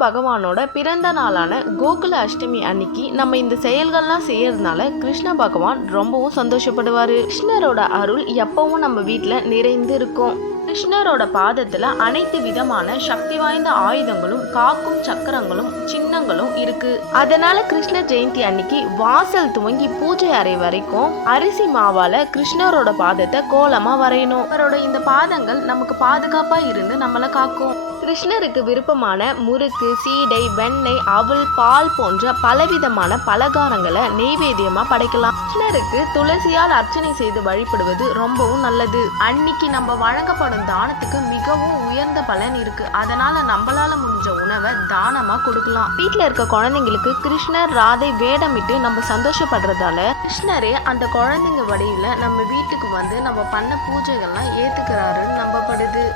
பகவானோட பிறந்த நாளான கோகுல அஷ்டமி அன்னைக்கு நம்ம இந்த செயல்கள்லாம் செய்யறதுனால கிருஷ்ண பகவான் ரொம்பவும் சந்தோஷப்படுவாரு. கிருஷ்ணரோட அருள் எப்பவும் நம்ம வீட்டில் நிறைந்து இருக்கும் கிருஷ்ணரோட பாதத்துல அனைத்து விதமான சக்தி வாய்ந்த ஆயுதங்களும் காக்கும் சக்கரங்களும் சின்னங்களும் இருக்கு. அதனால கிருஷ்ண ஜெயந்தி அன்னைக்கு வாசல் துவங்கி பூஜை அறை வரைக்கும் அரிசி மாவால கிருஷ்ணரோட பாதத்தை கோலமா வரையணும். அவரோட இந்த பாதங்கள் நமக்கு பாதுகாப்பா இருந்து நம்மளை காக்கும். கிருஷ்ணருக்கு விருப்பமான முறுக்கு சீடை வெண்ணெய் அவல் பால் போன்ற பலவிதமான பலகாரங்களை நெய்வேத்தியமா படைக்கலாம். கிருஷ்ணருக்கு துளசியால் அர்ச்சனை செய்து வழிபடுவது ரொம்பவும் நல்லது. அன்னைக்கு நம்ம வழங்கப்படும் தானத்துக்கு மிகவும் உயர்ந்த பலன் இருக்கு. அதனால நம்மளால முடிஞ்ச உணவை தானமா கொடுக்கலாம். வீட்டுல இருக்க குழந்தைங்களுக்கு கிருஷ்ணர் ராதை வேடமிட்டு நம்ம சந்தோஷப்படுறதால கிருஷ்ணரே அந்த குழந்தைங்க வடிவில் நம்ம வீட்டுக்கு வந்து நம்ம பண்ண பூஜைகள்லாம் ஏத்துக்கிறாருன்னு நம்பப்படுது.